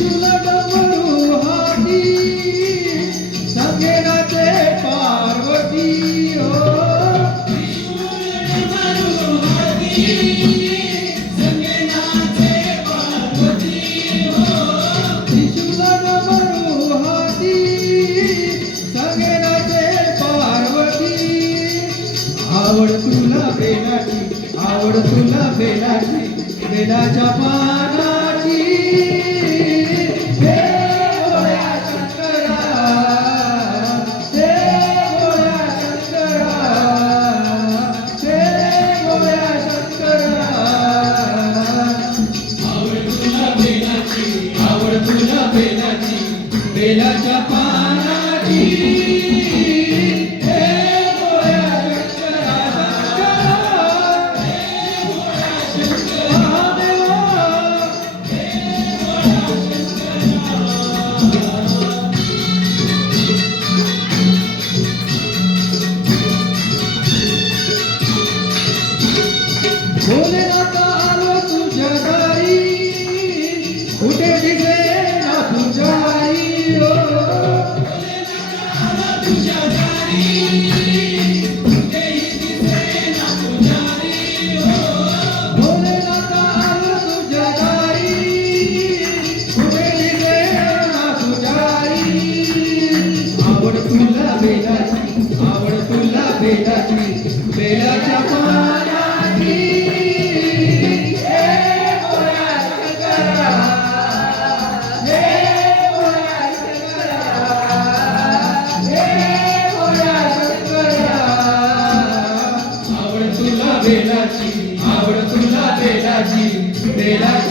त्रिशूल डमरू हाती संगे नाचे पार्वती हो. त्रिशूल डमरू हाती संगे नाचे पार्वती हो. त्रिशूल डमरू हाती संगे नाचे पार्वती. आवड तुला बेलाची, आवड तुला बेलाची, बेलाच्या पानाची. हे भोळ्या शंकरा, हे भोळ्या शंकरा, हे भोळ्या शंकरा. आवड तुला बेलाची, आवड तुला बेलाची, बेलाच्या पानाची. भोलेनाथ आलो तुझ्या दारी, कुठे दिसेना तुझ्या आई हो. भोलेनाथ आलो तुझ्या दारी, कुठेही दिसेना तुझ्या आई हो. भोलेनाथ आलो तुझ्या दारी, कुठे दिसेना तुझ्या आई. आवड तुला बेलाची, आवड तुला बेलाची, बेलाच्या पानाची. आवड तुला बेलाची, आवड तुला बेलाची, बेलाची.